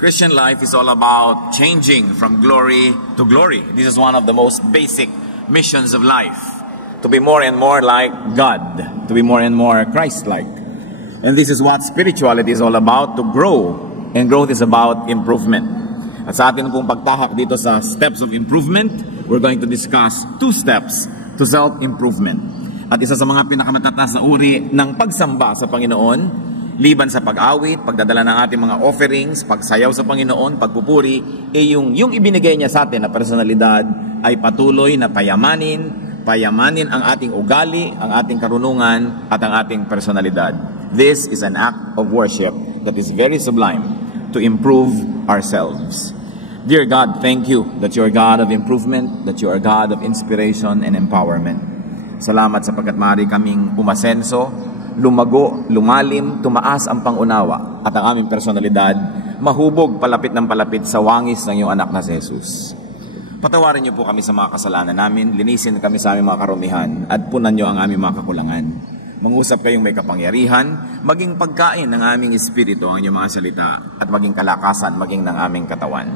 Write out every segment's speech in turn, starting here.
Christian life is all about changing from glory to glory. This is one of the most basic missions of life. To be more and more like God. To be more and more Christ-like. And this is what spirituality is all about, to grow. And growth is about improvement. At sa atin pong pagtahak dito sa steps of improvement, we're going to discuss 2 steps to self-improvement. At isa sa mga pinakamatatas na uri ng pagsamba sa Panginoon, liban sa pag-awit, pagdadala ng ating mga offerings, pagsayaw sa Panginoon, pagpupuri, yung ibinigay niya sa atin na personalidad ay patuloy na payamanin ang ating ugali, ang ating karunungan, at ang ating personalidad. This is an act of worship that is very sublime to improve ourselves. Dear God, thank you that you are God of improvement, that you are God of inspiration and empowerment. Salamat sapagkat maaari kaming umasenso, lumago, lumalim, tumaas ang pangunawa at ang aming personalidad mahubog palapit ng palapit sa wangis ng iyong anak na si Jesus. Patawarin niyo po kami sa mga kasalanan namin, linisin kami sa aming mga karumihan at punan niyo ang aming mga kakulangan. Mangusap kayong may kapangyarihan, maging pagkain ng aming espiritu ang inyong mga salita at maging kalakasan, maging ng aming katawan.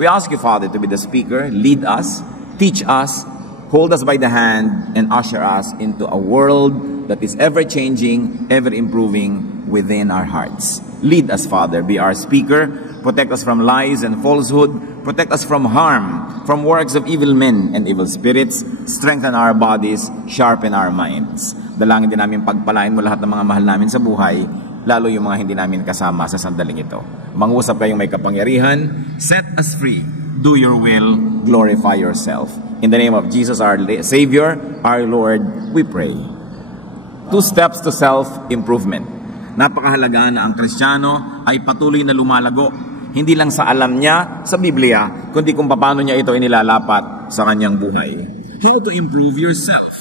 We ask you, Father, to be the speaker, lead us, teach us, hold us by the hand, and usher us into a world that is ever-changing, ever-improving within our hearts. Lead us, Father. Be our speaker. Protect us from lies and falsehood. Protect us from harm, from works of evil men and evil spirits. Strengthen our bodies. Sharpen our minds. Dalangin din namin pagpalain mo lahat ng mga mahal namin sa buhay, lalo yung mga hindi namin kasama sa sandaling ito. Mangusap kayong may kapangyarihan. Set us free. Do your will. Glorify yourself. In the name of Jesus, our Savior, our Lord, we pray. 2 steps to self-improvement. Napakahalaga na ang Kristiyano ay patuloy na lumalago, hindi lang sa alam niya sa Biblia, kundi kung paano niya ito inilalapat sa kanyang buhay. How to improve yourself?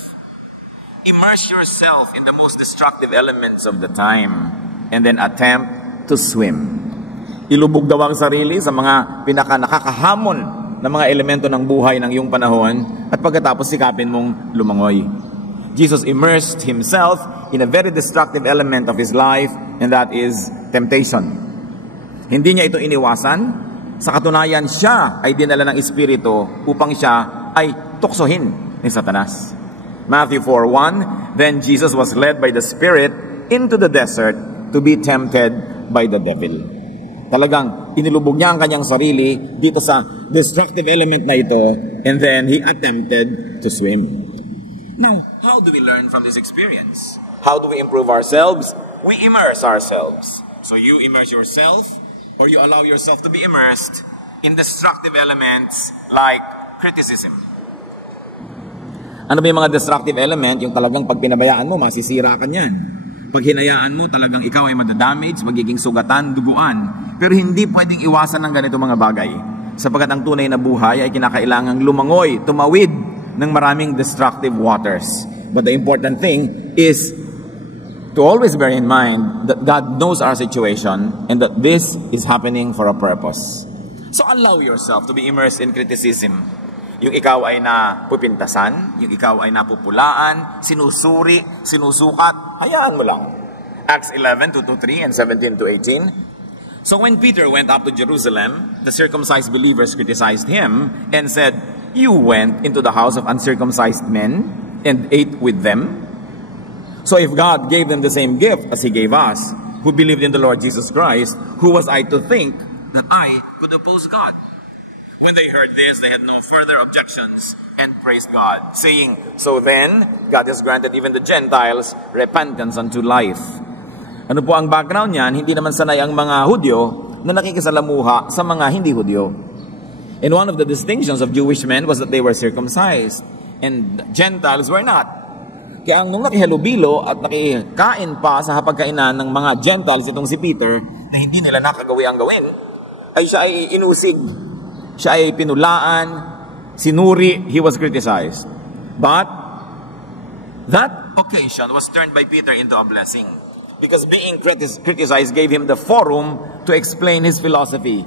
Immerse yourself in the most destructive elements of the time and then attempt to swim. Ilubog daw ang sarili sa mga pinaka-nakakahamon na mga elemento ng buhay ng iyong panahon at pagkatapos sikapin mong lumangoy. Jesus immersed himself in a very destructive element of his life, and that is temptation. Hindi niya ito iniwasan. Sa katunayan, siya ay dinala ng Espiritu upang siya ay tuksohin ni Satanas. Matthew 4:1, then Jesus was led by the Spirit into the desert to be tempted by the devil. Talagang inilubog niya ang kanyang sarili dito sa destructive element na ito, and then he attempted to swim. Now, how do we learn from this experience? How do we improve ourselves? We immerse ourselves. So you immerse yourself, or you allow yourself to be immersed in destructive elements like criticism. Ano ba yung mga destructive element? Yung talagang pag pinabayaan mo, masisira ka niyan. Pag hinayaan mo, talagang ikaw ay madadamage, magiging sugatan, duguan. Pero hindi pwedeng iwasan ng ganito mga bagay. Sapagkat ang tunay na buhay ay kinakailangang lumangoy, tumawid ng maraming destructive waters. But the important thing is to always bear in mind that God knows our situation and that this is happening for a purpose. So allow yourself to be immersed in criticism. Yung ikaw ay napupintasan, yung ikaw ay napupulaan, sinusuri, sinusukat, hayaan mo lang. Acts 11, 2-3 and 17 to 18. So when Peter went up to Jerusalem, the circumcised believers criticized him and said, "You went into the house of uncircumcised men and ate with them? So if God gave them the same gift as He gave us, who believed in the Lord Jesus Christ, who was I to think that I could oppose God?" When they heard this, they had no further objections and praised God, saying, "So then, God has granted even the Gentiles repentance unto life." Ano po ang background niyan? Hindi naman sanay ang mga Hudyo na nakikisalamuha sa mga hindi Hudyo. And one of the distinctions of Jewish men was that they were circumcised and Gentiles were not. Kaya nung nakihalubilo at nakikain pa sa hapagkainan ng mga Gentiles itong si Peter na hindi nila nakagawi ang gawin, ay siya ay inusig, siya ay pinulaan, sinuri, he was criticized. But that occasion was turned by Peter into a blessing because being criticized gave him the forum to explain his philosophy,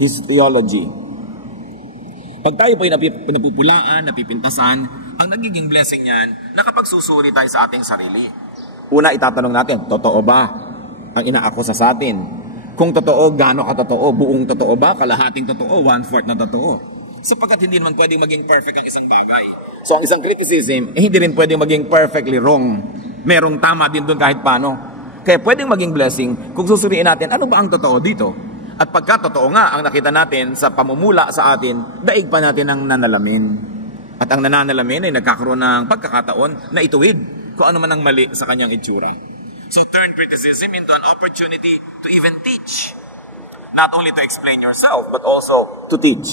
his theology. Pag tayo po ay napupulaan, napipintasan, ang nagiging blessing niyan, nakapagsusuri tayo sa ating sarili. Una, itatanong natin, totoo ba ang inaakusa sa atin? Kung totoo, gaano katotoo? Buong totoo ba? Kalahating totoo? 1/4 na totoo? Sapagkat hindi naman pwedeng maging perfect ang isang bagay. So ang isang criticism, hindi rin pwedeng maging perfectly wrong. Merong tama din doon kahit paano. Kaya pwedeng maging blessing kung susuriin natin, ano ba ang totoo dito? At pagka totoo nga ang nakita natin sa pamumula sa atin, daig pa natin ang nanalamin. At ang nananalamin ay nagkakaroon ng pagkakataon na ituwid kung ano man ang mali sa kanyang itsura. So turn criticism into an opportunity to even teach. Not only to explain yourself, but also to teach.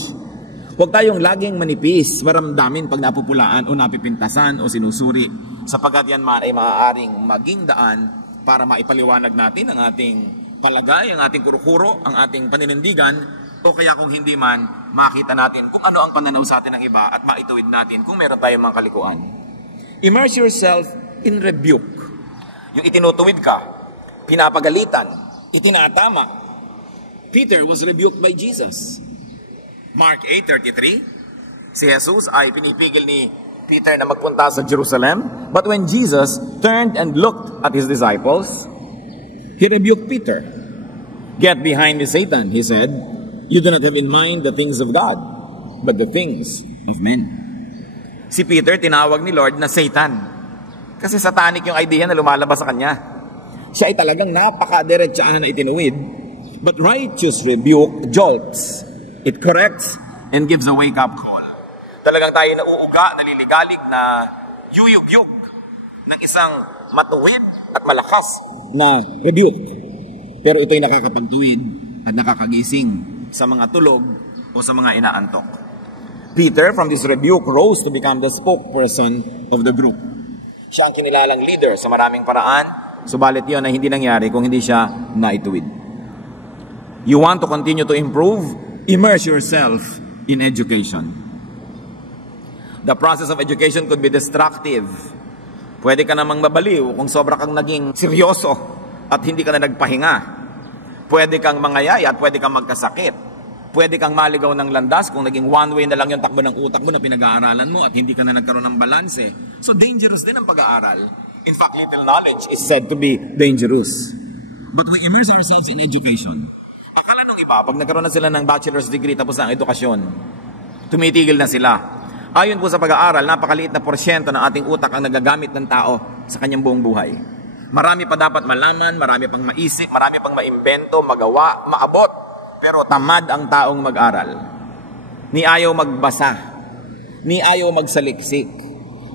Huwag tayong laging manipis, maramdamin pag napupulaan o napipintasan o sinusuri, sapagkat yan ay maaaring maging daan para maipaliwanag natin ang ating palagay, ang ating kurukuro, ang ating paninindigan, o kaya kung hindi man, makita natin kung ano ang pananaw sa atin ng iba at maituwid natin kung meron tayong mga kalikuan. Immerse yourself in rebuke. Yung itinutuwid ka, pinapagalitan, itinatama. Peter was rebuked by Jesus. Mark 8:33, si Jesus ay pinipigil ni Peter na magpunta sa Jerusalem. But when Jesus turned and looked at his disciples, he rebuked Peter. Get behind me, Satan, he said. You do not have in mind the things of God, but the things of men. Si Peter tinawag ni Lord na Satan. Kasi satanic yung idea na lumalabas sa kanya. Siya ay talagang napaka-diretsahan na itinuwid. But righteous rebuke jolts. It corrects and gives a wake-up call. Talagang tayo nauuga, naliligalig na yuyug-yug ng isang matuwid at malakas na rebuke. Pero ito'y nakakapagtuwid at nakakagising sa mga tulog o sa mga inaantok. Peter, from this rebuke, rose to become the spokesperson of the group. Siya ang kinilalang leader sa maraming paraan, subalit yun ay hindi nangyari kung hindi siya naituwid. You want to continue to improve? Immerse yourself in education. The process of education could be destructive. Pwede ka namang mabaliw kung sobra kang naging seryoso at hindi ka na nagpahinga. Pwede kang mangayaya at pwede kang magkasakit. Pwede kang maligaw ng landas kung naging one way na lang yung takbo ng utak mo na pinag-aaralan mo at hindi ka na nagkaroon ng balanse. So dangerous din ang pag-aaral. In fact, little knowledge is said to be dangerous. But we immerse ourselves in education. Akala nung iba, pag nagkaroon na sila ng bachelor's degree tapos ang edukasyon, tumitigil na sila. Ayon po sa pag-aaral, napakaliit na porsyento ng ating utak ang nagagamit ng tao sa kanyang buong buhay. Marami pa dapat malaman, marami pang maisip, marami pang maimbento, magawa, maabot. Pero tamad ang taong mag-aral. Ni ayaw magbasa. Ni ayaw magsaliksik.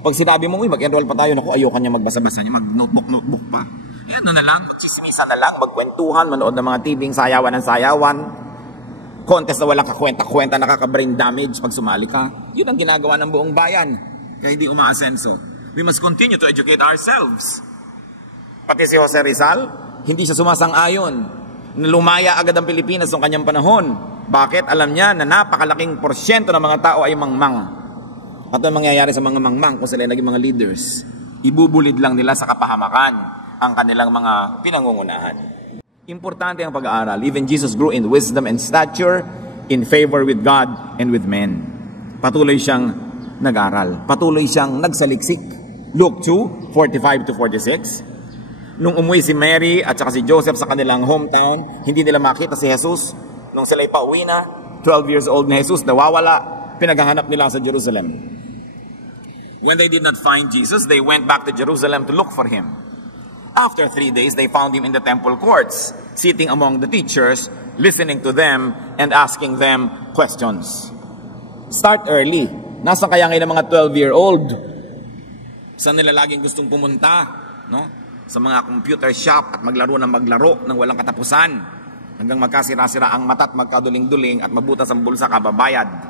Pag sinabi mo, mag-enroll pa tayo, naku, ayaw kanya magbasa-basa niya, mag-notebook pa. Yan na lang, magsismisa na lang, magkwentuhan, manood ng mga TV-ng sayawan ng sayawan. Contest na walang kakwenta-kwenta, nakaka-brain damage pag sumali ka. Yun ang ginagawa ng buong bayan. Kaya hindi umaasenso. We must continue to educate ourselves. Pati si Jose Rizal, hindi siya sumasang-ayon. Lumaya agad ang Pilipinas noong kanyang panahon. Bakit? Alam niya na napakalaking porsyento ng mga tao ay mangmang. At ang mangyayari sa mga mangmang kung sila naging mga leaders, ibubulid lang nila sa kapahamakan ang kanilang mga pinangungunahan. Importante ang pag-aaral. Even Jesus grew in wisdom and stature, in favor with God and with men. Patuloy siyang nag-aral. Patuloy siyang nagsaliksik. Luke 2:45-46. Nung umuwi si Mary at saka si Joseph sa kanilang hometown, hindi nila makita si Jesus. Nung sila'y pauwi na, 12 years old na Jesus, nawawala, pinaghahanap nila sa Jerusalem. When they did not find Jesus, they went back to Jerusalem to look for him. After 3 days, they found him in the temple courts, sitting among the teachers, listening to them and asking them questions. Start early. Nasa kaya ngayon ng mga 12-year-old? Saan nila laging gustong pumunta? No? Sa mga computer shop at maglaro ng walang katapusan hanggang magkasira-sira ang mata at magkaduling-duling at mabutas ang bulsa kababayad.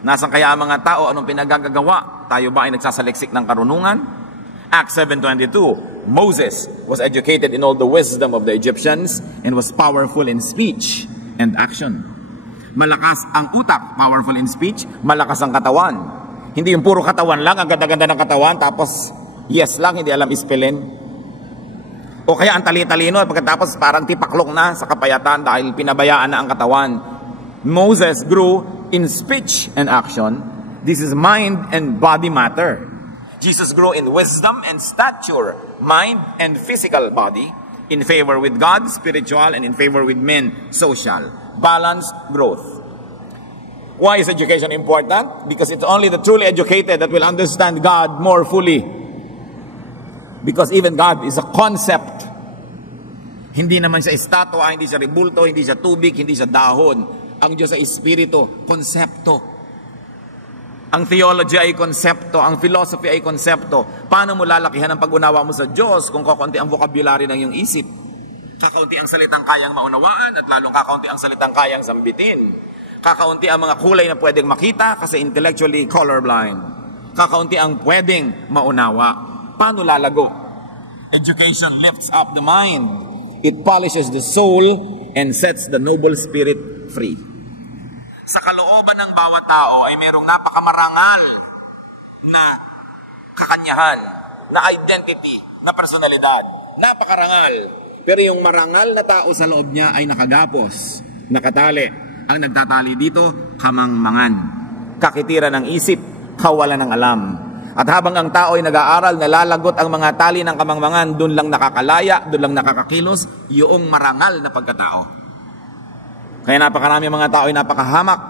Nasaan kaya ang mga tao? Anong pinagagagawa? Tayo ba ay nagsasaliksik ng karunungan? Acts 7:22, Moses was educated in all the wisdom of the Egyptians and was powerful in speech and action. Malakas ang utak, powerful in speech, malakas ang katawan. Hindi yung puro katawan lang, ang ganda-ganda ng katawan, tapos yes lang, hindi alam ispelin. O kaya ang tali-talino at pagkatapos parang tipaklok na sa kapayatan dahil pinabayaan na ang katawan. Moses grew in speech and action. This is mind and body matter. Jesus grew in wisdom and stature, mind and physical body. In favor with God, spiritual, and in favor with men, social. Balanced growth. Why is education important? Because it's only the truly educated that will understand God more fully. Because even God is a concept. Hindi naman siya estatwa, hindi siya rebulto, hindi siya tubig, hindi siya dahon. Ang Diyos ay espiritu, konsepto. Ang theology ay konsepto, ang philosophy ay konsepto. Paano mo lalakihan ang pag-unawa mo sa Diyos kung kakaunti ang vocabulary ng iyong isip? Kakaunti ang salitang kayang maunawaan at lalong kakaunti ang salitang kayang sambitin. Kakaunti ang mga kulay na pwedeng makita kasi intellectually colorblind. Kakaunti ang pwedeng maunawa. Paano lalago? Education lifts up the mind. It polishes the soul and sets the noble spirit free. Sa kalooban ng bawat tao ay mayroong napakamarangal na kakanyahan, na identity, na personalidad. Napakarangal. Pero yung marangal na tao sa loob niya ay nakagapos, nakatali. Ang nagtatali dito, kamangmangan. Kakitira ng isip, kawalan ng alam. At habang ang tao ay nag-aaral, nalalagot ang mga tali ng kamangmangan, doon lang nakakalaya, doon lang nakakakilos, yung marangal na pagkatao. Kaya napakarami mga tao ay napakahamak.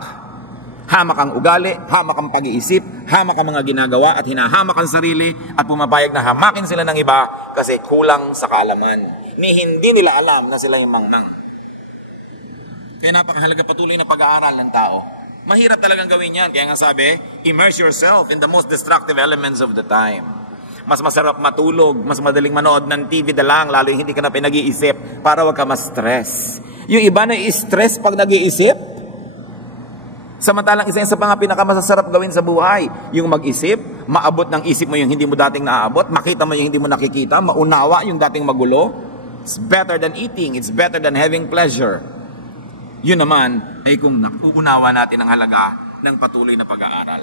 Hamak ang ugali, hamak ang pag-iisip, hamak ang mga ginagawa at hinahamak ang sarili at pumapayag na hamakin sila ng iba kasi kulang sa kaalaman. Ni hindi nila alam na sila yung mangmang. Kaya napakahalaga patuloy na pag-aaral ng tao. Mahirap talagang gawin yan. Kaya nga sabi, immerse yourself in the most destructive elements of the time. Mas masarap matulog, mas madaling manood ng TV na lang, lalo yung hindi ka na pinag-iisip para wag ka ma-stress. Yung iba na i-stress pag nag-iisip, samantalang isa sa mga pinakamasasarap gawin sa buhay, yung mag-isip, maabot ng isip mo yung hindi mo dating naaabot, makita mo yung hindi mo nakikita, maunawa yung dating magulo. It's better than eating, it's better than having pleasure. Yun naman ay kung nauunawa natin ang halaga ng patuloy na pag-aaral.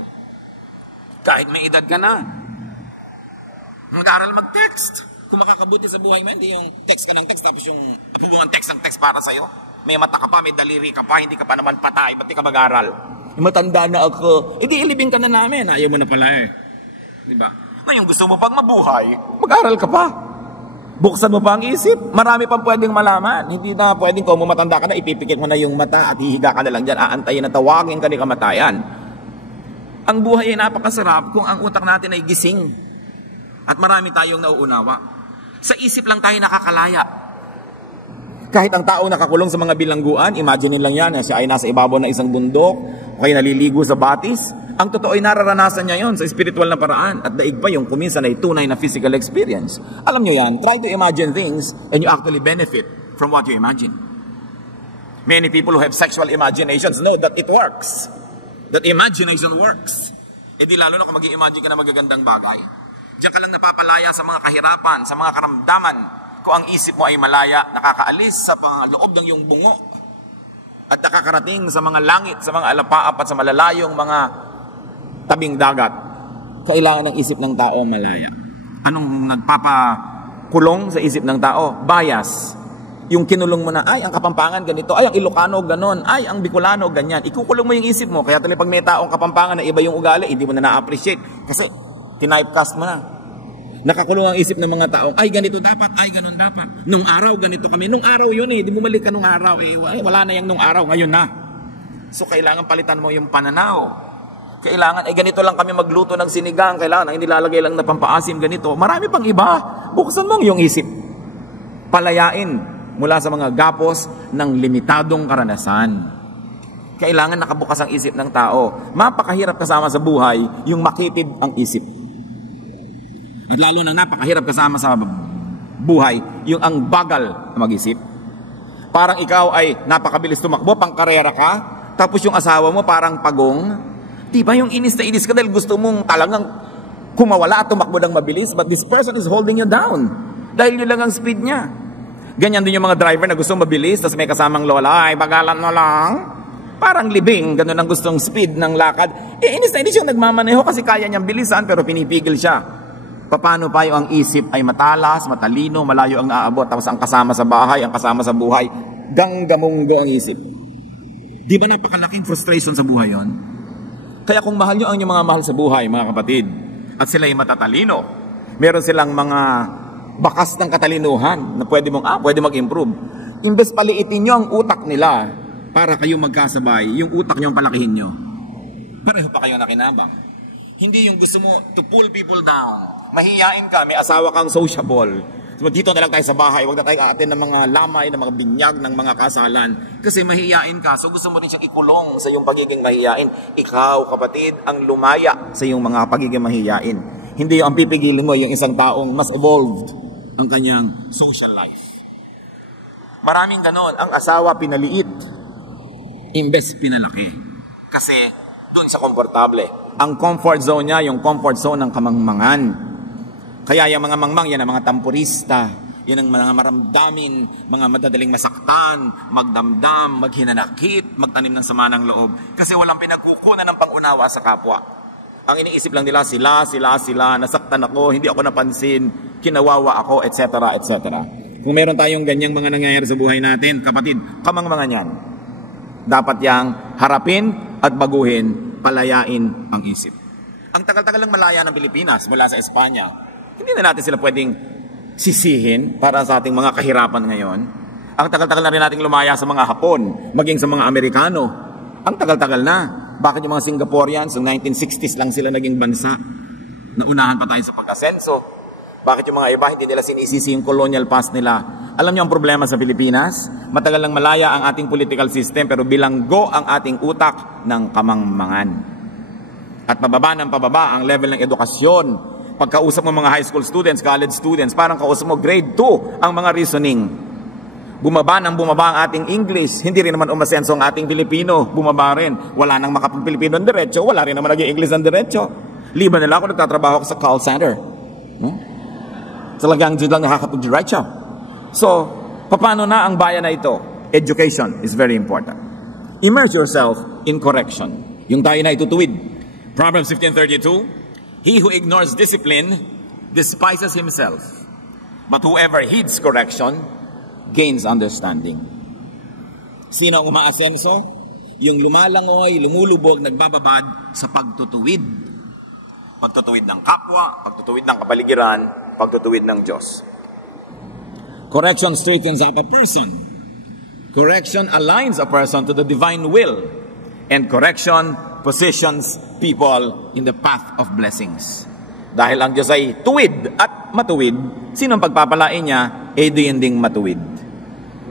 Kahit may edad ka na, mag-aaral mag-text. Kung makakabuti sa buhay mo, hindi yung text ka ng text tapos yung apubungan text ang text para sa'yo. May mata ka pa, may daliri ka pa, hindi ka pa naman patay, ba't di ka mag-aaral? Matanda na ako, hindi ilibing ka na namin, ayaw mo na pala eh. Diba? Ngayon gusto mo pag mabuhay, mag-aaral ka pa. Buksan mo pa ang isip. Marami pang pwedeng malaman. Hindi na pwedeng kung matanda ka na, ipipikit mo na yung mata at hihiga ka na lang dyan. Aantayin na tawagin ka ni kamatayan. Ang buhay ay napakasarap kung ang utak natin ay gising. At marami tayong nauunawa. Sa isip lang tayo nakakalaya. Kahit ang tao nakakulong sa mga bilangguan, imagine lang yan, siya ay nasa ibabaw ng isang bundok, o kaya naliligo sa batis. Ang totoo ay nararanasan niya yon sa spiritual na paraan. At daig pa yung kuminsan ay tunay na physical experience. Alam niyo yan, try to imagine things and you actually benefit from what you imagine. Many people who have sexual imaginations know that it works. That imagination works. E di lalo na kung mag-i-imagine ka na magagandang bagay. Diyan ka lang napapalaya sa mga kahirapan, sa mga karamdaman. Kung ang isip mo ay malaya, nakakaalis sa loob ng iyong bungo. At nakakarating sa mga langit, sa mga alapaap at sa malalayong mga tabing dagat. Kailangan ng isip ng tao malaya. Anong nagpapakulong sa isip ng tao? Bias. Yung kinulong mo na, ay, ang Kapampangan ganito, ay, ang Ilocano ganon, ay, ang Bicolano ganyan. Ikukulong mo yung isip mo. Kaya tuloy pag may taong Kapampangan na iba yung ugali, hindi mo na na-appreciate. Kasi, tinipecast mo na. Nakakulong ang isip ng mga tao, ay, ganito dapat, ay, ganon dapat. Nung araw, ganito kami. Nung araw yun eh, di bumalik ka nung araw eh. Wala na yung nung araw, ngayon na. So, kailangan palitan mo yung pananaw. Kailangan, ganito lang kami magluto ng sinigang. Kailangan, ang nilalagay lang na pampaasim ganito. Marami pang iba. Buksan mo yung isip. Palayain mula sa mga gapos ng limitadong karanasan. Kailangan nakabukas ang isip ng tao. Mapakahirap kasama sa buhay yung makitid ang isip. At lalo na napakahirap kasama sa buhay yung ang bagal mag-isip. Parang ikaw ay napakabilis tumakbo, pangkarera ka, tapos yung asawa mo parang pagong. Diba yung inis na inis ka dahil gusto mong talagang kumawala at tumakbo ng mabilis, but this person is holding you down dahil yun lang ang speed niya. Ganyan din yung mga driver na gusto mabilis tapos may kasamang lola, ay bagalan mo lang. Parang libing, ganun ang gustong speed ng lakad. Inis na inis yung nagmamaneho kasi kaya niyang bilisan pero pinipigil siya. Paano pa yung ang isip ay matalas, matalino, malayo ang aabot, tapos ang kasama sa bahay, ang kasama sa buhay, ganggamunggo ang isip. Di ba napakalaking frustration sa buhay yon? Kaya kung mahal nyo ang inyong mga mahal sa buhay, mga kapatid, at sila ay matatalino, meron silang mga bakas ng katalinuhan na pwede mag-improve. Imbes paliitin nyo ang utak nila para kayo magkasabay, yung utak nyo ang palakihin nyo. Pareho pa kayo nakinabang. Hindi yung gusto mo to pull people down. Mahiyain ka, may asawa kang sociable. So, dito na lang tayo sa bahay, huwag na tayo aatin ng mga lamay, ng mga binyag, ng mga kasalan. Kasi mahiyain ka, so gusto mo rin siyang ikulong sa iyong pagiging mahiyain. Ikaw, kapatid, ang lumaya sa iyong mga pagiging mahiyain. Hindi ang pipigilin mo yung isang taong mas evolved ang kanyang social life. Maraming ganon, ang asawa pinaliit, imbes pinalaki. Kasi dun sa komportable. Ang comfort zone niya, yung comfort zone ng kamangmangan. Kaya yung mga mangmang, yan ang mga tampurista, yan ang mga maramdamin, mga madadaling masaktan, magdamdam, maghinanakit, magtanim ng sama ng loob. Kasi walang pinagkukunan ng pag-unawa sa kapwa. Ang iniisip lang nila, sila, nasaktan ako, hindi ako napansin, kinawawa ako, etc., etc. Kung meron tayong ganyang mga nangyayari sa buhay natin, kapatid, kamangmangan yan. Dapat yang harapin at baguhin, palayain ang isip. Ang tagal-tagal lang malaya ng Pilipinas mula sa Espanya. Hindi na natin sila pwedeng sisihin para sa ating mga kahirapan ngayon. Ang tagal-tagal na rin nating lumaya sa mga Hapon, maging sa mga Amerikano. Ang tagal-tagal na. Bakit yung mga Singaporeans, noong 1960s lang sila naging bansa? Naunahan pa tayo sa pag-asenso. Bakit yung mga iba, hindi nila sinisisi yung colonial past nila? Alam niyo ang problema sa Pilipinas? Matagal lang malaya ang ating political system, pero bilanggo ang ating utak ng kamangmangan. At pababa ng pababa ang level ng edukasyon. Pagkausap mo mga high school students, college students, parang kausap mo grade 2 ang mga reasoning. Bumaba ang ating English, hindi rin naman umasenso ang ating Pilipino, bumaba rin. Wala nang makapag-Pilipino ng diretso, wala rin naman naging English ng diretso. Liban nila ako nagtatrabaho ako sa call center. Talagang dyan lang nakakapag-diretso. So, paano na ang bayan na ito? Education is very important. Immerse yourself in correction. Yung tayo na itutuwid. Proverbs 15:32, he who ignores discipline despises himself, but whoever heeds correction gains understanding. Sino ang umaasenso? Yung lumalangoy, lumulubog, nagbababad sa pagtutuwid. Pagtutuwid ng kapwa, pagtutuwid ng kapaligiran, pagtutuwid ng Diyos. Correction straightens up a person. Correction aligns a person to the divine will. And correction positions people in the path of blessings. Dahil ang Diyos ay tuwid at matuwid, sinong pagpapalain niya, diyan ding matuwid.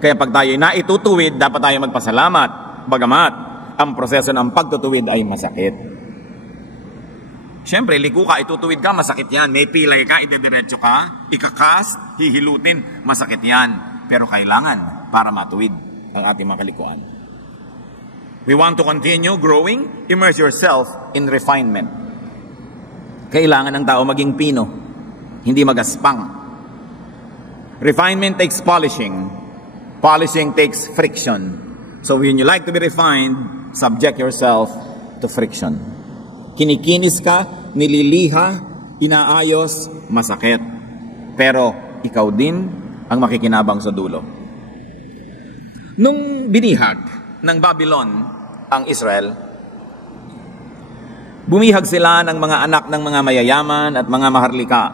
Kaya pag tayo naitutuwid, dapat tayo magpasalamat. Bagamat, ang proseso ng pagtutuwid ay masakit. Siyempre, ligo ka, itutuwid ka, masakit yan. May pilay ka, idediretso ka, ikakast, hihilutin, masakit yan. Pero kailangan para matuwid ang ating mga kalikuan. We want to continue growing, immerse yourself in refinement. Kailangan ng tao maging pino, hindi magaspang. Refinement takes polishing. Polishing takes friction. So when you like to be refined, subject yourself to friction. Kinikinis ka, nililiha, inaayos, masakit. Pero ikaw din ang makikinabang sa dulo. Nung binihag ng Babylon ang Israel, bumihag sila ng mga anak ng mga mayayaman at mga maharlika.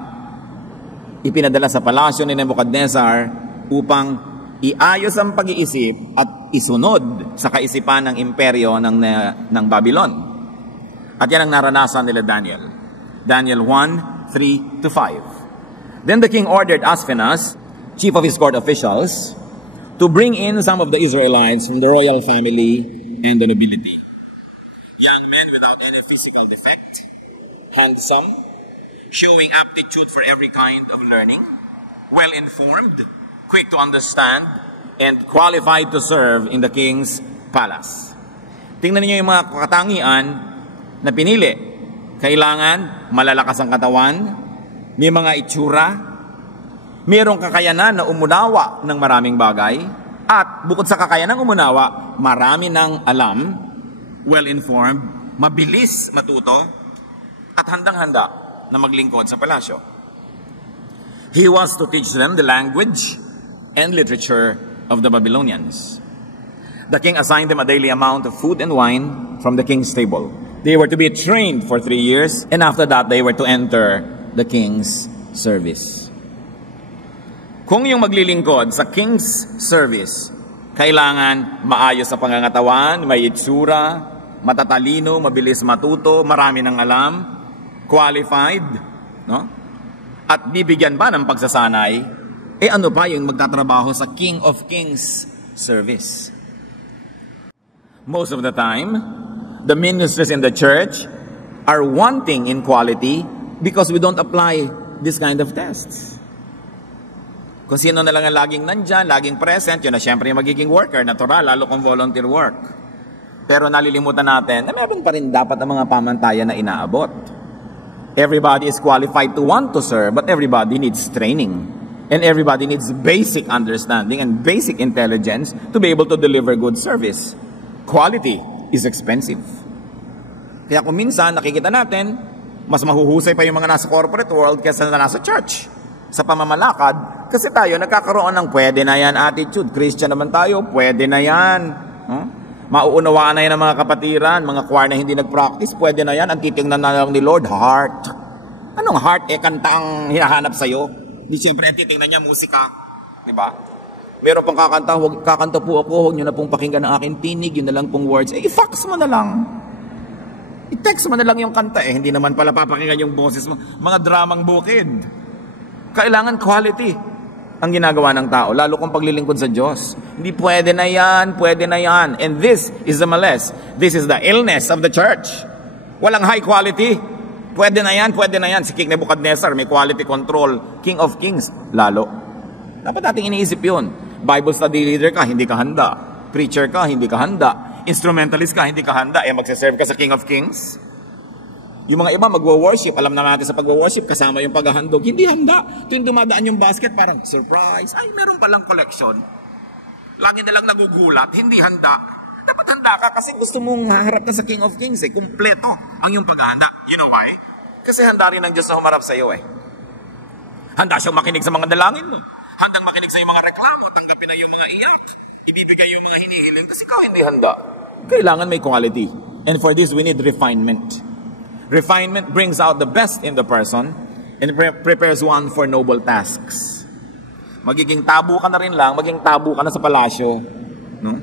Ipinadala sa palasyo ni Nebuchadnezzar upang iayos ang pag-iisip at isunod sa kaisipan ng imperyo ng Babylon. At yan ang naranasan nila Daniel. Daniel 1:3-5. Then the king ordered Aspenas, chief of his court officials, to bring in some of the Israelites from the royal family and the nobility. Young men without any physical defect, handsome, showing aptitude for every kind of learning, well-informed, quick to understand, and qualified to serve in the king's palace. Tingnan niyo yung mga katangian na pinili. Kailangan malalakas ang katawan, may mga itsura, mayroong kakayanan na umunawa ng maraming bagay, at bukod sa kakayanan umunawa, marami ng alam, well-informed, mabilis matuto, at handang-handa na maglingkod sa palasyo. He was to teach them the language and literature of the Babylonians. The king assigned them a daily amount of food and wine from the king's table. They were to be trained for 3 years, and after that, they were to enter the king's service. Kung yung maglilingkod sa king's service, kailangan maayos sa pangangatawan, may itsura, matatalino, mabilis matuto, marami ng alam, qualified, no? At bibigyan ba ng pagsasanay? Ano pa yung magtatrabaho sa King of Kings service? Most of the time, the ministers in the church are wanting in quality because we don't apply this kind of tests. Kung sino na lang ang laging nandyan, laging present, yun na siyempre yung magiging worker, natural, lalo kung volunteer work. Pero nalilimutan natin na meron pa rin dapat ang mga pamantayan na inaabot. Everybody is qualified to want to serve, but everybody needs training. And everybody needs basic understanding and basic intelligence to be able to deliver good service. Quality is expensive. Kaya kung minsan nakikita natin, mas mahuhusay pa yung mga nasa corporate world kaysa na nasa church. Sa pamamalakad, kasi tayo nagkakaroon ng pwede na yan attitude. Christian naman tayo, pwede na yan. Mauunawaan na yan ng mga kapatiran, mga choir na hindi nag-practice, pwede na yan. Ang titingnan na lang ni Lord, heart. Anong heart? Kanta ang hinahanap sa'yo. Di siyempre ang titingnan niya, musika. Diba? Meron pang kakanta po ako, huwag nyo na pong pakinggan ang aking tinig, yun na lang pong words. I-fax mo na lang. I-text mo na lang yung kanta. Hindi naman pala papakinggan yung boses mo. Mga dramang bukid. Kailangan quality ang ginagawa ng tao, lalo kung paglilingkod sa Diyos. Hindi pwede na yan, pwede na yan. And this is the malice. This is the illness of the church. Walang high quality. Pwede na yan, pwede na yan. Si King Nebuchadnezzar, may quality control. King of Kings, lalo. Dapat nating iniisip yun. Bible study leader ka, hindi ka handa. Preacher ka, hindi ka handa. Instrumentalist ka, hindi ka handa. Magsaserve ka sa King of Kings. Yung mga iba magwo-worship, alam na natin sa pagwo-worship, kasama yung paghahandog. Hindi handa. Ito yung dumadaan yung basket, parang surprise. Ay, meron palang collection. Lagi na lang nagugulat, hindi handa. Dapat handa ka kasi gusto mong haharap ka sa King of Kings. Kumpleto ang yung paghahanda. You know why? Kasi handa rin ng Diyos na humarap sa iyo Handa siyang makinig sa mga dalangin mo. Handang makinig sa iyong mga reklamo, tanggapin na yung mga iyak. Ibibigay yung mga hinihiling kasi ikaw hindi handa. Kailangan may quality. And for this, we need refinement. Refinement brings out the best in the person and prepares one for noble tasks. Magiging tabo ka na rin lang, maging tabo ka na sa palasyo. No?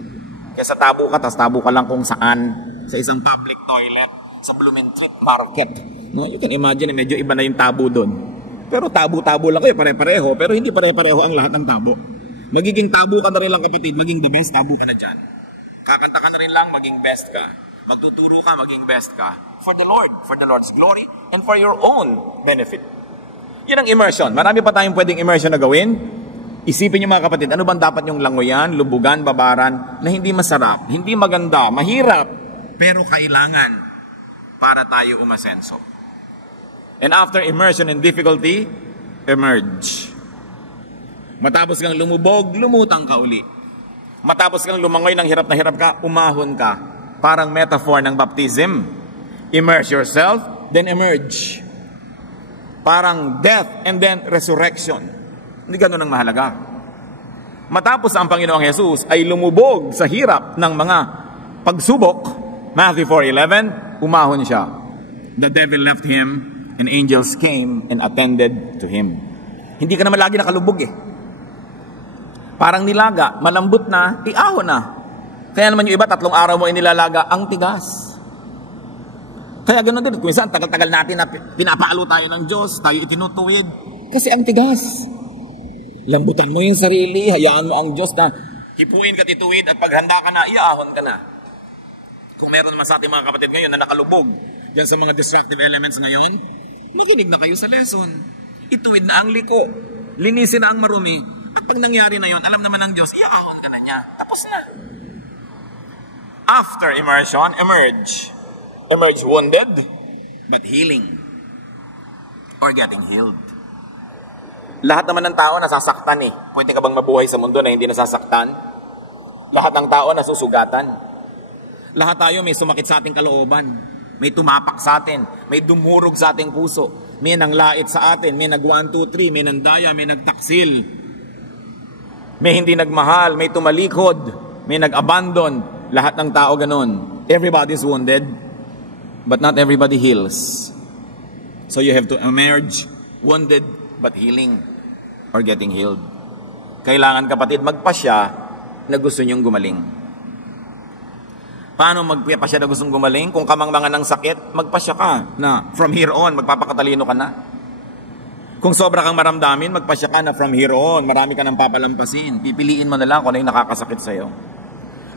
Kaysa tabo ka, tas tabo ka lang kung saan, sa isang public toilet, sa Blumentritt Market. No? You can imagine, medyo iba na yung tabo doon. Pero tabo-tabo lang kayo, pare-pareho, pero hindi pare-pareho ang lahat ng tabo. Magiging tabo ka na rin lang kapatid, maging the best tabo ka na dyan. Kakanta ka na rin lang, maging best ka. Magtuturo ka, maging best ka. For the Lord, for the Lord's glory, and for your own benefit. Yan ang immersion. Marami pa tayong pwedeng immersion na gawin. Isipin niyo mga kapatid, ano bang dapat yung langoyan, lubugan, babaran, na hindi masarap, hindi maganda, mahirap, pero kailangan para tayo umasenso. And after immersion and difficulty, emerge. Matapos kang lumubog, lumutang ka uli. Matapos kang lumangoy ng hirap na hirap ka, umahon ka. Parang metaphor ng baptism. Immerse yourself, then emerge. Parang death and then resurrection. Hindi ganun ang mahalaga. Matapos ang Panginoong Jesus ay lumubog sa hirap ng mga pagsubok, Matthew 4:11, umahon siya. The devil left him and angels came and attended to him. Hindi ka naman lagi nakalubog Parang nilaga, malambot na, iahon na. Kaya naman yung iba, 3 araw mo inilalaga, ang tigas. Kaya ganoon din, kung minsan, tagal-tagal natin na pinapaalo tayo ng Diyos, tayo itinutuwid. Kasi ang tigas. Lambutan mo yung sarili, hayaan mo ang Diyos na hipuin ka tituwid at paghanda ka na, iaahon ka na. Kung meron naman sa ating mga kapatid ngayon na nakalubog dyan sa mga destructive elements ngayon, makinig na kayo sa lesson. Ituwid na ang liko. Linisin na ang marumi. At pag nangyari na yun, alam naman ng Diyos, iaahon ka na niya. Tapos na. After immersion, emerge. Emerge wounded, but healing. Or getting healed. Lahat naman ng tao nasasaktan Pwede ka bang mabuhay sa mundo na hindi nasasaktan? Lahat ng tao nasusugatan. Lahat tayo may sumakit sa ating kalooban. May tumapak sa atin. May dumurog sa ating puso. May nanglait sa atin. May nag 1, 2, 3. May nandaya. May nagtaksil. May hindi nagmahal. May tumalikod. May nag-abandon. Lahat ng tao ganun. Everybody's wounded, but not everybody heals. So you have to emerge wounded, but healing or getting healed. kailangan kapatid magpasya na gusto niyong gumaling. Paano magpapasya na gustong gumaling? Kung kamangmangan ng sakit, magpasya ka na from here on, magpapakatalino ka na. Kung sobra kang maramdamin, magpasya ka na from here on, marami ka nang papalampasin. Pipiliin mo na lang kung ano yung nakakasakit sa'yo.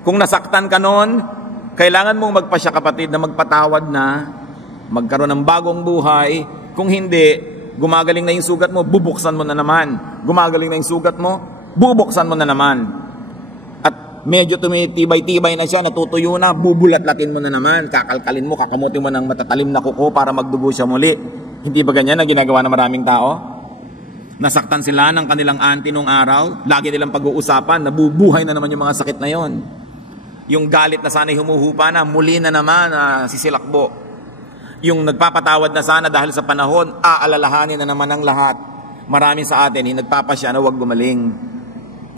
Kung nasaktan ka noon, kailangan mong magpasya kapatid na magpatawad na, magkaroon ng bagong buhay. Kung hindi, gumagaling na yung sugat mo, bubuksan mo na naman. Gumagaling na yung sugat mo, bubuksan mo na naman. Medyo tumitibay-tibay na siya, natutuyo na, bubulat-latin mo na naman, kakalkalin mo, kakamutin mo ng matatalim na kuko para magdugo siya muli. Hindi ba ganyan ang ginagawa ng maraming tao? Nasaktan sila ng kanilang auntie nung araw, lagi nilang pag-uusapan, nabubuhay na naman yung mga sakit na yon. Yung galit na sana'y humuhupa na, muli na naman sisilakbo. Yung nagpapatawad na sana dahil sa panahon, aalalahanin na naman ang lahat. Marami sa atin, nagpapasya na huwag gumaling.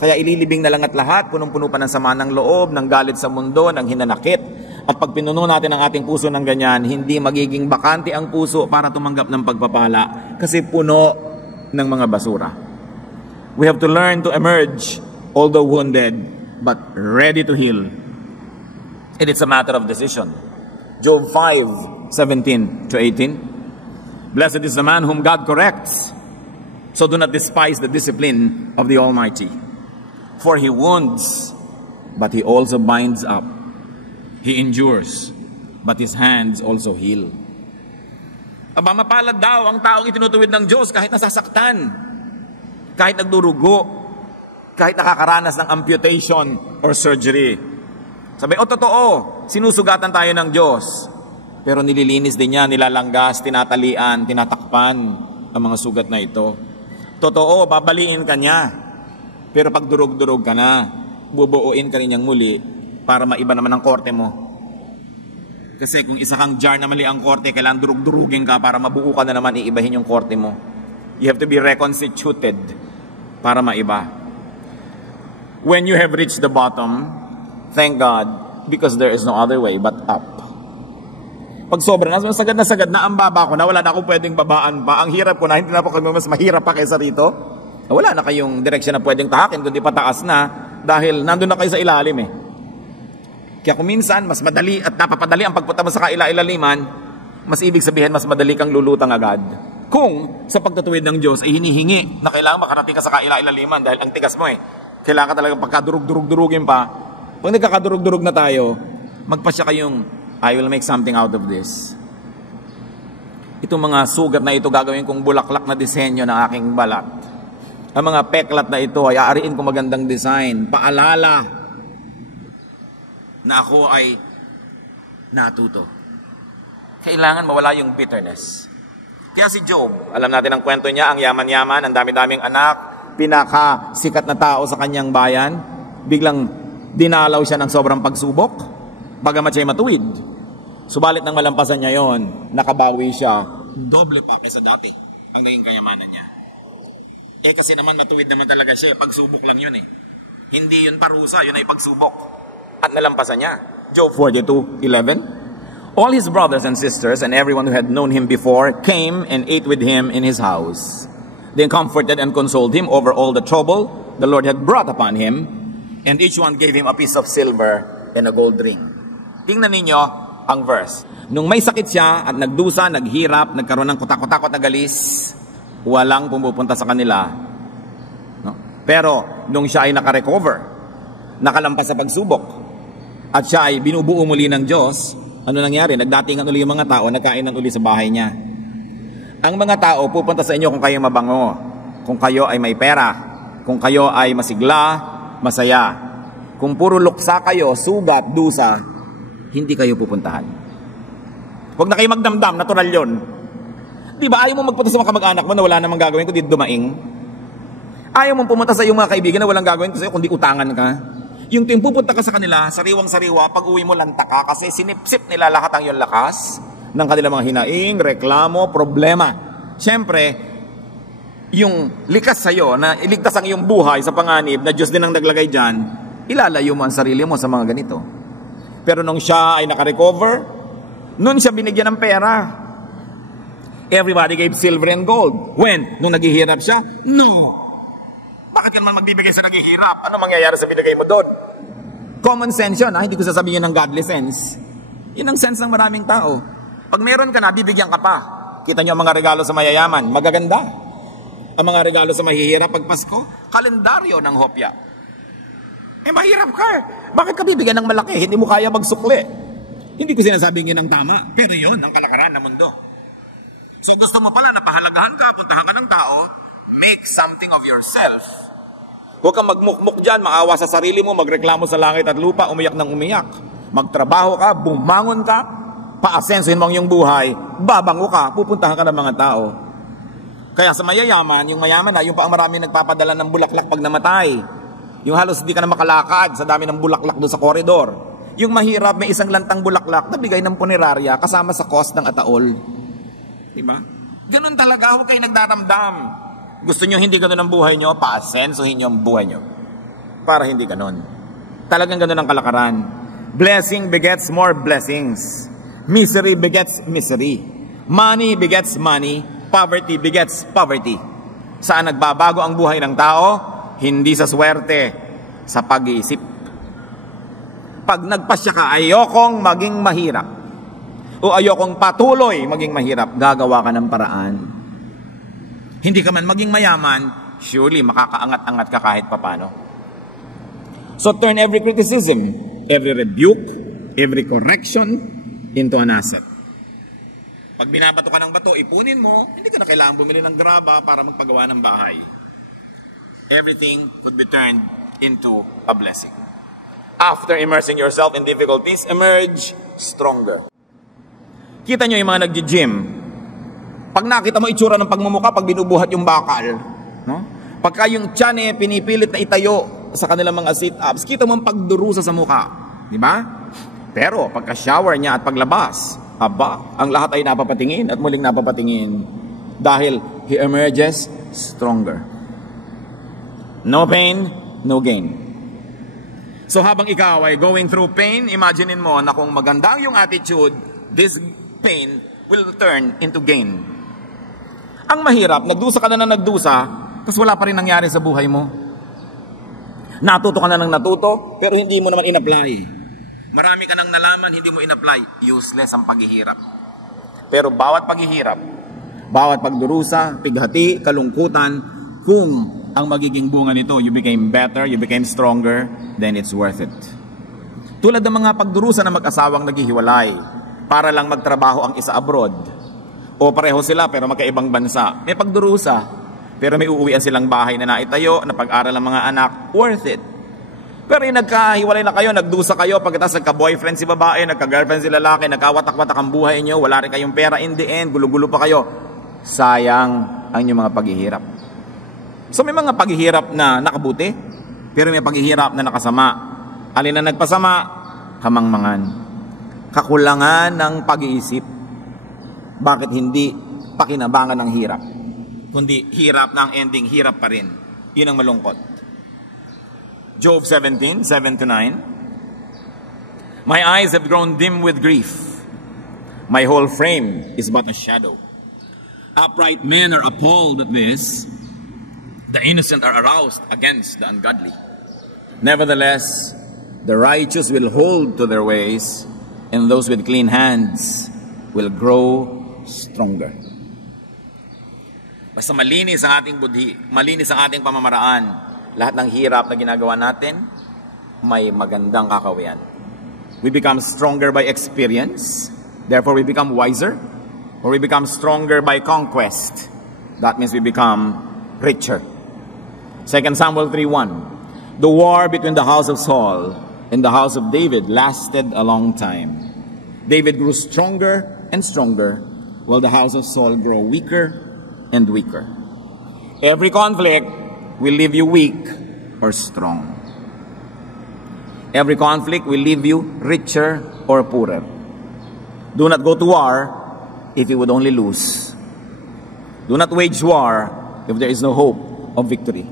Kaya ililibing na lang at lahat, punong-puno pa ng sama ng loob, ng galit sa mundo, ng hinanakit. At pag pinuno natin ang ating puso ng ganyan, hindi magiging bakante ang puso para tumanggap ng pagpapala. Kasi puno ng mga basura. We have to learn to emerge, although wounded, but ready to heal. And it's a matter of decision. Job 5:17-18. Blessed is the man whom God corrects. So do not despise the discipline of the Almighty. For he wounds, but he also binds up. He endures, but his hands also heal. Aba, mapalad daw ang taong itinutuwid ng Diyos kahit nasasaktan, kahit nagdurugo, kahit nakakaranas ng amputation or surgery. Sabi, totoo, sinusugatan tayo ng Diyos. Pero nililinis din niya, nilalanggas, tinatalian, tinatakpan ang mga sugat na ito. Totoo, babaliin ka niya. Pero pag durug-durug ka na, bubuuin ka rin niyang muli para maiba naman ang korte mo. Kasi kung isa kang jar na mali ang korte, kailangan durug-durugin ka para mabuo ka na naman, iibahin yung korte mo. You have to be reconstituted para maiba. When you have reached the bottom, thank God, because there is no other way but up. Pag sobra na, sagad na ang baba ko na, wala na akong pwedeng babaan pa. Ang hirap ko na, hindi na po kami mas mahirap pa kaysa rito. Wala na kayong direksyon na pwedeng tahakin, kundi pataas na, dahil nandun na kayo sa ilalim eh. Kaya kung minsan, mas madali at napapadali ang pagpunta mo sa kaila-ilaliman, mas ibig sabihin, mas madali kang lulutang agad. Kung sa pagtatuwid ng Diyos ay hinihingi na kailangan makarating ka sa kaila-ilaliman dahil ang tigas mo eh. Kailangan ka talagang pagkadurug-durug-durugin pa. Pag nagkakadurug-durug na tayo, magpasya kayong, I will make something out of this. Itong mga sugat na ito, gagawin kong bulaklak na disenyo ng aking balat. Ang mga peklat na ito ay aariin kong magandang design. Paalala na ako ay natuto. Kailangan mawala yung bitterness. Kaya si Job, alam natin ang kwento niya, ang yaman-yaman, ang dami-daming anak, pinakasikat na tao sa kanyang bayan, biglang dinalaw siya ng sobrang pagsubok, bagamat siya'y matuwid. Subalit nang malampasan niya yon, nakabawi siya, doble pa kaysa dati ang naging kayamanan niya. Kasi naman matuwid naman talaga siya, pagsubok lang yun eh. Hindi yun parusa, yun ay pagsubok. At nalampasan niya. Job 42:11. All his brothers and sisters and everyone who had known him before came and ate with him in his house. They comforted and consoled him over all the trouble the Lord had brought upon him, and each one gave him a piece of silver and a gold ring. Tingnan ninyo ang verse. Nung may sakit siya at nagdusa, naghirap, nagkaroon ng kutakot-takot na galis, walang pumupunta sa kanila. No? Pero, nung siya ay nakarecover, nakalampas sa pagsubok, at siya ay binubuo muli ng Diyos, ano nangyari? Nagdatingan uli yung mga tao, nagkainan uli sa bahay niya. Ang mga tao pupunta sa inyo kung kayo mabango, kung kayo ay may pera, kung kayo ay masigla, masaya. Kung puro luksa kayo, sugat, dusa, hindi kayo pupuntahan. Huwag na kayo magdamdam, natural yun. Di ba ayaw mo magpunta sa mga kamag-anak mo na wala namang gagawin kundi dumaing? Ayaw mo pumunta sa iyong mga kaibigan na walang gagawin sa'yo kundi utangan ka? Yung tuwing pupunta ka sa kanila, sariwang-sariwa, pag uwi mo lanta ka kasi sinipsip nila lahat ang iyong lakas ng kanilang mga hinaing, reklamo, problema. Siyempre, yung likas sa'yo na iligtas ang iyong buhay sa panganib na Diyos din ang naglagay dyan, ilalayo mo ang sarili mo sa mga ganito. Pero nung siya ay nakarecover, nung siya binigyan ng pera, everybody gave silver and gold. When? Nung naghihirap siya? No. Bakit ka naman magbibigay sa naghihirap? Ano mangyayari sa binigay mo doon? Common sense yun, ha? Hindi ko sasabihin ng godly sense. Yun ang sense ng maraming tao. Pag meron ka na, bibigyan ka pa. Kita nyo ang mga regalo sa mayayaman, magaganda. Ang mga regalo sa mahihirap pag Pasko, kalendaryo ng hopya. Mahirap ka. Bakit ka bibigyan ng malaki? Hindi mo kaya magsukli. Hindi ko sinasabing yun ang tama, pero yun ang kalakaran ng mundo. So gusto mo pala na pahalagahan ka, puntahan ka ng tao, make something of yourself. Huwag kang magmukmuk dyan, maawa sa sarili mo, magreklamo sa langit at lupa, umiyak ng umiyak. Magtrabaho ka, bumangon ka, paasensuhin mo ang iyong buhay, babango ka, pupuntahan ka ng mga tao. Kaya sa mayayaman, yung mayaman na, yung pa ang marami nagpapadala ng bulaklak pag namatay. Yung halos hindi ka na makalakad sa dami ng bulaklak doon sa koridor. Yung mahirap, may isang lantang bulaklak na bigay ng punerarya kasama sa cost ng ataol. Diba? Ganun talaga, huwag kayo nagdaramdam. Gusto nyo hindi ganun ang buhay nyo, paasensuhin nyo ang buhay nyo. Para hindi ganun. Talagang ganun ang kalakaran. Blessing begets more blessings. Misery begets misery. Money begets money. Poverty begets poverty. Saan nagbabago ang buhay ng tao? Hindi sa swerte, sa pag-iisip. Pag nagpasya ka, ayokong maging mahirap. O ayokong patuloy maging mahirap, gagawa ka ng paraan. Hindi ka man maging mayaman, surely makakaangat-angat ka kahit papano. So turn every criticism, every rebuke, every correction into an asset. Pag binabato ka ng bato, ipunin mo, hindi ka na kailangan bumili ng graba para magpagawa ng bahay. Everything could be turned into a blessing. After immersing yourself in difficulties, emerge stronger. Kita nyo yung mga nag-gym. Pag nakita mo itsura ng pagmumukha, pag binubuhat yung bakal, no? Pagka yung tiyan pinipilit na itayo sa kanilang mga sit-ups, kita mo ang pagdurusa sa mukha. Di ba? Pero pagka-shower niya at paglabas, aba, ang lahat ay napapatingin at muling napapatingin dahil he emerges stronger. No pain, no gain. So habang ikaw ay going through pain, imaginein mo na kung maganda yung attitude, this pain will turn into gain. Ang mahirap, nagdusa ka na nagdusa, tapos wala pa rin nangyari sa buhay mo. Natuto ka na ng natuto, pero hindi mo naman in-apply. Marami ka nang nalaman, hindi mo in-apply. Useless ang paghihirap. Pero bawat paghihirap, bawat pagdurusa, pighati, kalungkutan, kung ang magiging bunga nito, you became better, you became stronger, then it's worth it. Tulad ng mga pagdurusa na mag-asawang naghihiwalay para lang magtrabaho ang isa abroad. O pareho sila pero magkaibang bansa. May pagdurusa, pero may uuwian silang bahay na naitayo, na pag-aral ng mga anak, worth it. Pero yung nagkahiwalay na kayo, nagdusa kayo, pagkatapos nagka-boyfriend si babae, nagka-girlfriend si lalaki, nagkawatak-watak ang buhay nyo, wala rin kayong pera, in the end, gulo-gulo pa kayo. Sayang ang inyong mga paghihirap. So may mga paghihirap na nakabuti, pero may paghihirap na nakasama. Alin na nagpasama? Kamangmangan. Kakulangan ng pag-iisip. Bakit hindi pakinabangan ng hirap? Kundi hirap na ang ending, hirap pa rin. Yun ang malungkot. Job 17, 7-9. My eyes have grown dim with grief. My whole frame is but a shadow. Upright men are appalled at this. The innocent are aroused against the ungodly. Nevertheless, the righteous will hold to their ways, and those with clean hands will grow stronger. Basta malinis ang ating budhi, malinis ang ating pamamaraan, lahat ng hirap na ginagawa natin, may magandang kakawian. We become stronger by experience, therefore we become wiser, or we become stronger by conquest. That means we become richer. 2 Samuel 3:1. The war between the house of Saul and the house of David lasted a long time. David grew stronger and stronger, while the house of Saul grew weaker and weaker. Every conflict will leave you weak or strong. Every conflict will leave you richer or poorer. Do not go to war if you would only lose. Do not wage war if there is no hope of victory.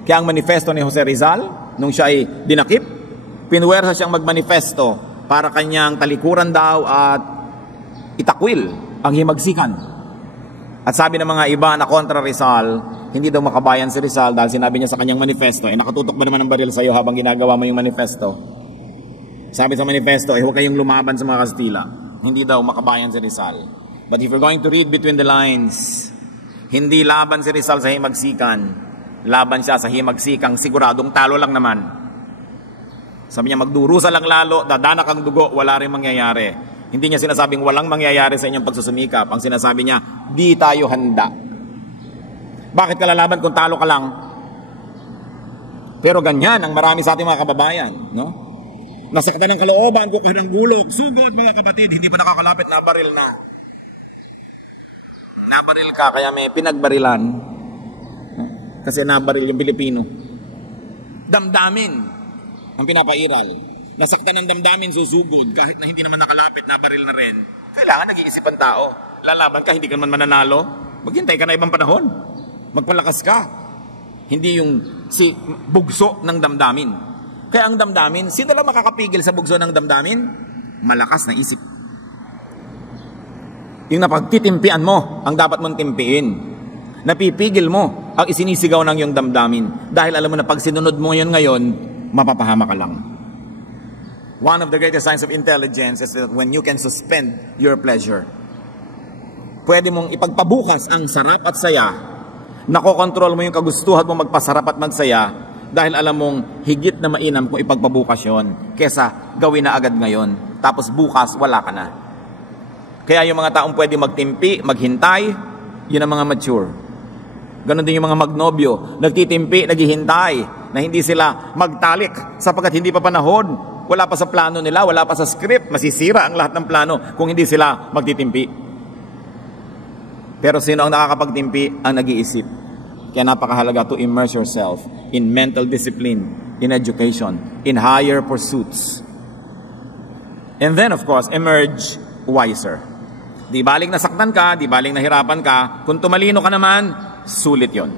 Kaya ang manifesto ni Jose Rizal, nung siya ay dinakip, pinuwersa siyang magmanifesto para kanyang talikuran daw at itakwil ang himagsikan. At sabi ng mga iba na kontra Rizal, Hindi daw makabayan si Rizal dahil sinabi niya sa kanyang manifesto, nakatutok ba naman ang baril sa iyo habang ginagawa mo yung manifesto? Sabi sa manifesto, huwag kayong lumaban sa mga Kastila. Hindi daw makabayan si Rizal. But if you're going to read between the lines, hindi laban si Rizal sa himagsikan. Laban siya sa himagsikang siguradong talo lang naman. Sabi niya, magdurusa lang lalo, dadanak ang dugo, wala rin mangyayari. Hindi niya sinasabing walang mangyayari sa inyong pagsusumikap. Ang sinasabi niya, di tayo handa. Bakit ka lalaban kung talo ka lang? Pero ganyan ang marami sa ating mga kababayan, no? Nasaktan ng kalooban, kukuha ng gulok, sugod mga kapatid, hindi pa nakakalapit, nabaril na. Nabaril ka, kaya may pinagbarilan. Kasi nabaril yung Pilipino. Damdamin ang pinapairal. Nasaktan ng damdamin, susugod, kahit na hindi naman nakalapit, nabaril na rin. Kailangan nag-iisip ang tao. Lalaban ka, hindi ka naman mananalo. Maghintay ka na ibang panahon. Magpalakas ka. Hindi yung si bugso ng damdamin. Kaya ang damdamin, sino lang makakapigil sa bugso ng damdamin? Malakas na isip. Yung napagtitimpian mo, ang dapat mong timpiin. Napipigil mo ang isinisigaw ng iyong damdamin. Dahil alam mo na pag sinunod mo yun ngayon, mapapahama ka lang. One of the greatest signs of intelligence is that when you can suspend your pleasure. Pwede mong ipagpabukas ang sarap at saya. Nakokontrol mo yung kagustuhan mo magpasarap at magsaya dahil alam mong higit na mainam kung ipagpabukas yun kesa gawin na agad ngayon. Tapos bukas, wala ka na. Kaya yung mga taong pwede magtimpi, maghintay, yun ang mga mature. Ganon din yung mga magnobyo, nagtitimpi, naghihintay, na hindi sila magtalik sapagkat hindi pa panahon. Wala pa sa plano nila, wala pa sa script, masisira ang lahat ng plano kung hindi sila magtitimpi. Pero sino ang nakakapagtimpi? Ang nag-iisip. Kaya napakahalaga to immerse yourself in mental discipline, in education, in higher pursuits. And then of course, emerge wiser. Di baling nasaktan ka, di baling nahirapan ka, kung tumalino ka naman, sulit yon.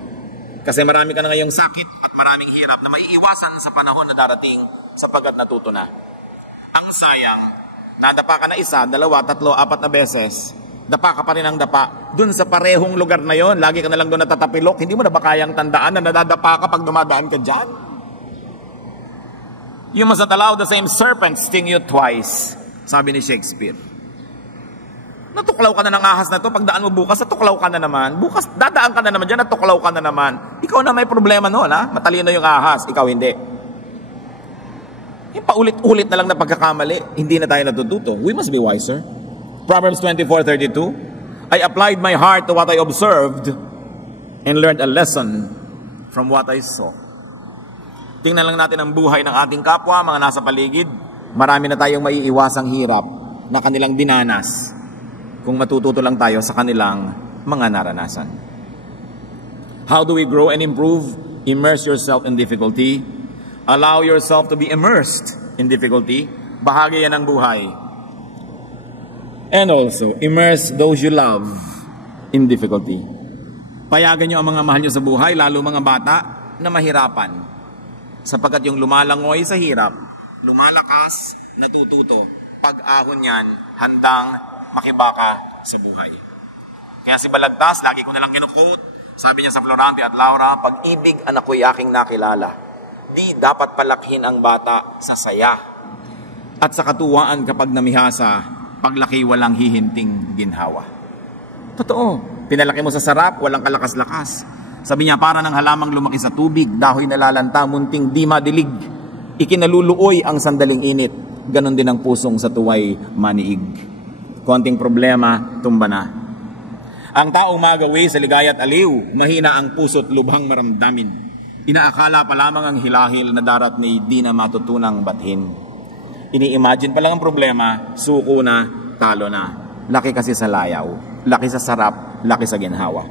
Kasi marami ka na ngayong sakit at maraming hirap na maiiwasan sa panahon na darating sapagkat natuto na. Ang sayang, nadapa ka na isa, dalawa, tatlo, apat na beses, dapa ka pa rin ang dapa. Dun sa parehong lugar na yon, lagi ka na lang doon natatapilok, hindi mo na ba kayang tandaan na nadadapa ka pag dumadaan ka dyan? You must not allow the same serpent sting you twice, sabi ni Shakespeare. Natuklaw ka na ng ahas na to, pagdaan mo bukas, natuklaw ka na naman. Bukas, dadaan ka na naman dyan, natuklaw ka na naman. Ikaw na may problema noon, ha? Matalino yung ahas, ikaw hindi. Yung paulit-ulit na lang na pagkakamali, hindi na tayo natututo. We must be wiser. Proverbs 24:32, I applied my heart to what I observed and learned a lesson from what I saw. Tingnan lang natin ang buhay ng ating kapwa, mga nasa paligid. Marami na tayong maiiwasang hirap na kanilang dinanas kung matututo lang tayo sa kanilang mga naranasan. How do we grow and improve? Immerse yourself in difficulty. Allow yourself to be immersed in difficulty. Bahagi yan ng buhay. And also, immerse those you love in difficulty. Payagan nyo ang mga mahal nyo sa buhay, lalo mga bata, na mahirapan. Sapagkat yung lumalangoy sa hirap, lumalakas, natututo. Pag-ahon yan, handang makibaka sa buhay. Kaya si Balagtas, lagi ko nalang kinuquote, sabi niya sa Florante at Laura, pag-ibig anak ko'y aking nakilala. Di dapat palakhin ang bata sa saya. At sa katuwaan kapag namihasa, paglaki walang hihinting ginhawa. Totoo, pinalaki mo sa sarap, walang kalakas-lakas. Sabi niya, para ng halamang lumaki sa tubig, dahoy nalalanta, munting di madilig. Ikinaluluoy ang sandaling init, ganon din ang pusong sa tuway maniig. Konting problema, tumba na. Ang taong magawi sa ligaya at aliw, mahina ang puso't lubhang maramdamin. Inaakala pa lamang ang hilahil na darat ni di na matutunang bathin. Ini-imagine pa lang ang problema, suko na, talo na. Laki kasi sa layaw, laki sa sarap, laki sa ginhawa.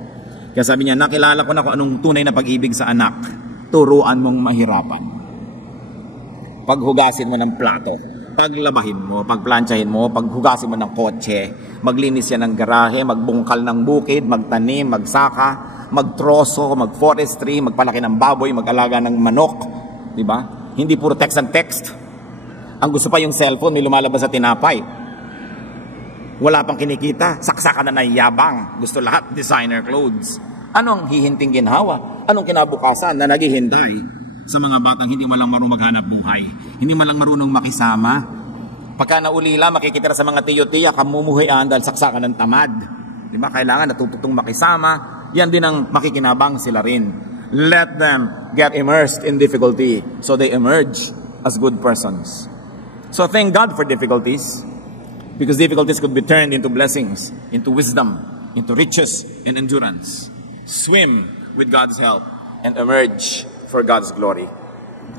Kaya sabi niya, nakilala ko na kung anong tunay na pag-ibig sa anak. Turuan mong mahirapan. Paghugasin mo ng plato, paglabahin mo, pagplantsahin mo, paghugasin mo ng kotse, maglinis yan ng garahe, magbungkal ng bukid, magtanim, magsaka, magtroso, magforestry, magpalaki ng baboy, mag-alaga ng manok, di ba? Hindi puro text and text. Ang gusto pa yung cellphone, may lumalabas sa tinapay. Wala pang kinikita, saksakan na naiyabang. Gusto lahat designer clothes. Anong hihinting ginhawa? Anong kinabukasan na naghihintay sa mga batang hindi man lang marunong maghanap buhay? Hindi man lang marunong makisama? Pagka naulila, makikitira sa mga tiyo-tiya, kamumuhayan dahil saksakan ng tamad. Di ba? Kailangan natututong makisama. Yan din ang makikinabang sila rin. Let them get immersed in difficulty so they emerge as good persons. So thank God for difficulties, because difficulties could be turned into blessings, into wisdom, into riches and endurance. Swim with God's help and emerge for God's glory.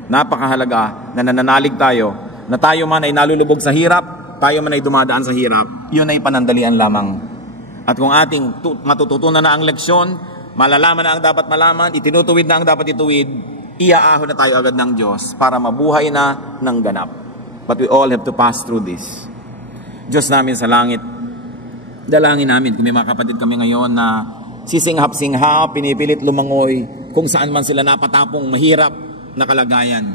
Napakahalaga na nananalig tayo, na tayo man ay nalulubog sa hirap, tayo man ay dumadaan sa hirap, yun ay panandalian lamang. At kung ating matututunan na ang leksyon, malalaman na ang dapat malaman, itinutuwid na ang dapat ituwid, iaahon na tayo agad ng Diyos para mabuhay na ng ganap. But we all have to pass through this. Diyos namin sa langit, dalangin namin kung may mga kapatid kami ngayon na sisinghap-singhap, pinipilit lumangoy, kung saan man sila napatapong mahirap na kalagayan.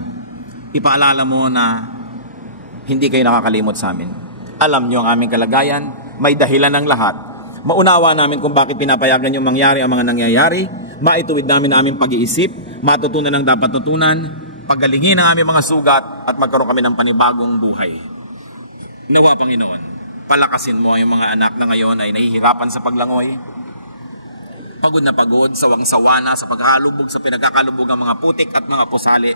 Ipaalala mo na hindi kayo nakakalimot sa amin. Alam niyo ang aming kalagayan, may dahilan ng lahat. Maunawa namin kung bakit pinapayagan yung mangyari ang mga nangyayari, maituwid namin ang aming pag-iisip, matutunan ang dapat tutunan, pagalingin ang aming mga sugat at magkaroon kami ng panibagong buhay. Nawa, Panginoon, palakasin mo ang mga anak na ngayon ay nahihirapan sa paglangoy, pagod na pagod, sawang-sawa na sa paghalubog sa pinagkakalubog ang mga putik at mga pusali.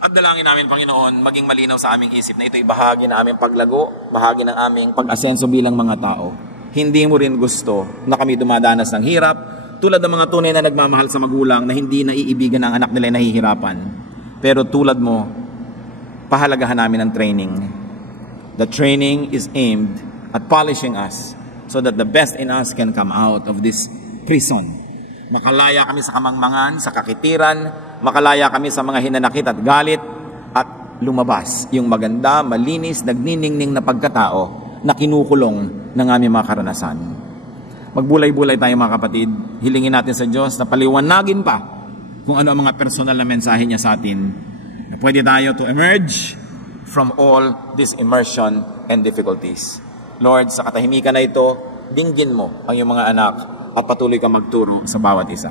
At dalangin namin, Panginoon, maging malinaw sa aming isip na ito'y bahagi ng aming paglago, bahagi ng aming pag-asenso bilang mga tao. Hindi mo rin gusto na kami dumadanas ng hirap, tulad ng mga tunay na nagmamahal sa magulang na hindi naiibigan ang anak nila na nahihirapan. Pero tulad mo, pahalagahan namin ang training. The training is aimed at polishing us so that the best in us can come out of this prison. Makalaya kami sa kamangmangan, sa kakitiran, makalaya kami sa mga hinanakit at galit, at lumabas yung maganda, malinis, nagniningning na pagkatao na kinukulong ng aming mga karanasan. Magbulay-bulay tayo mga kapatid, hilingin natin sa Diyos na paliwanagin pa kung ano ang mga personal na mensahe niya sa atin, na pwede tayo to emerge from all this immersion and difficulties. Lord, sa katahimikan na ito, dinggin mo ang iyong mga anak at patuloy kang magturo sa bawat isa.